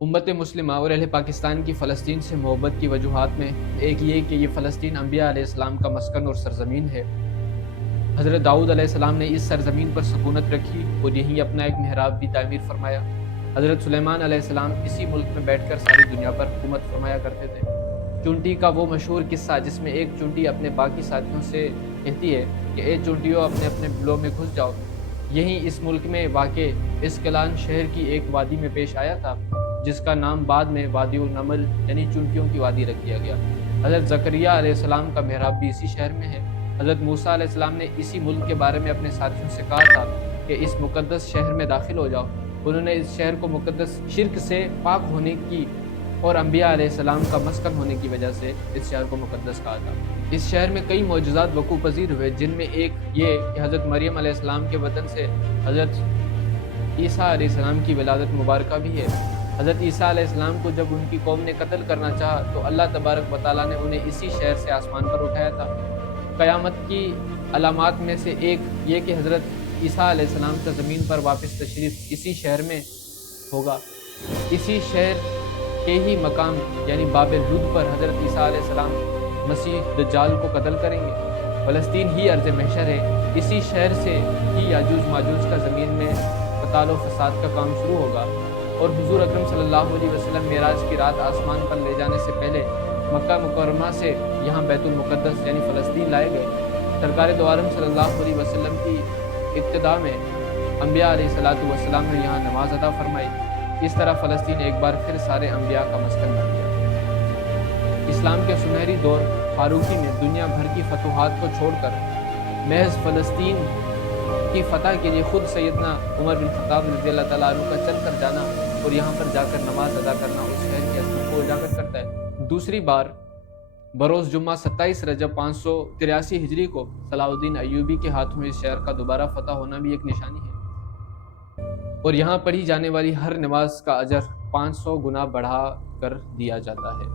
امت مسلمہ اور اہل پاکستان کی فلسطین سے محبت کی وجوہات میں ایک یہ کہ یہ فلسطین انبیاء علیہ السلام کا مسکن اور سرزمین ہے۔ حضرت داؤد علیہ السلام نے اس سرزمین پر سکونت رکھی اور یہیں اپنا ایک محراب بھی تعمیر فرمایا۔ حضرت سلیمان علیہ السلام اسی ملک میں بیٹھ کر ساری دنیا پر حکومت فرمایا کرتے تھے۔ چونٹی کا وہ مشہور قصہ جس میں ایک چونٹی اپنے باقی ساتھیوں سے کہتی ہے کہ اے چونٹیوں اپنے اپنے بلوں میں گھس جاؤ، یہیں اس ملک میں واقع اسکلان شہر کی ایک وادی میں پیش آیا تھا، جس کا نام بعد میں وادی النمل یعنی چونٹیوں کی وادی رکھ دیا گیا۔ حضرت زکریہ علیہ السلام کا محراب بھی اسی شہر میں ہے۔ حضرت موسیٰ علیہ السلام نے اسی ملک کے بارے میں اپنے ساتھیوں سے کہا تھا کہ اس مقدس شہر میں داخل ہو جاؤ۔ انہوں نے اس شہر کو مقدس شرک سے پاک ہونے کی اور انبیاء علیہ السلام کا مسکن ہونے کی وجہ سے اس شہر کو مقدس کہا تھا۔ اس شہر میں کئی معجزات وقوع پذیر ہوئے، جن میں ایک یہ کہ حضرت مریم علیہ السلام کے وطن سے حضرت عیسیٰ علیہ السلام کی ولادت مبارکہ بھی ہے۔ حضرت عیسیٰ علیہ السلام کو جب ان کی قوم نے قتل کرنا چاہا تو اللہ تبارک و تعالیٰ نے انہیں اسی شہر سے آسمان پر اٹھایا تھا۔ قیامت کی علامات میں سے ایک یہ کہ حضرت عیسیٰ علیہ السلام کا زمین پر واپس تشریف اسی شہر میں ہوگا۔ اسی شہر کے ہی مقام یعنی باب لد پر حضرت عیسیٰ علیہ السلام مسیح دجال کو قتل کریں گے۔ فلسطین ہی ارض محشر ہے۔ اسی شہر سے ہی یاجوج ماجوج کا زمین میں قتال و فساد کا کام شروع ہوگا، اور حضور اکرم صلی اللہ علیہ وسلم معراج کی رات آسمان پر لے جانے سے پہلے مکہ مکرمہ سے یہاں بیت المقدس یعنی فلسطین لائے گئے۔ سرکار دو عالم صلی اللہ علیہ وسلم کی ابتدا میں انبیاء علیہ السلام نے یہاں نماز ادا فرمائی۔ اس طرح فلسطین ایک بار پھر سارے انبیاء کا مسکن بن گیا۔ اسلام کے سنہری دور فاروقی میں دنیا بھر کی فتوحات کو چھوڑ کر محض فلسطین کی فتح کے لیے خود سیدنا عمر بن خطاب رضی اللہ تعالیٰ عنہ کا چل کر جانا اور یہاں پر جا کر نماز ادا کرنا اس شہر کی عظمت کو اجاگر کرتا ہے۔ دوسری بار بروز جمعہ 27 رجب 583 ہجری کو صلاح الدین ایوبی کے ہاتھوں اس شہر کا دوبارہ فتح ہونا بھی ایک نشانی ہے، اور یہاں پڑھی جانے والی ہر نماز کا اجر 500 گنا بڑھا کر دیا جاتا ہے۔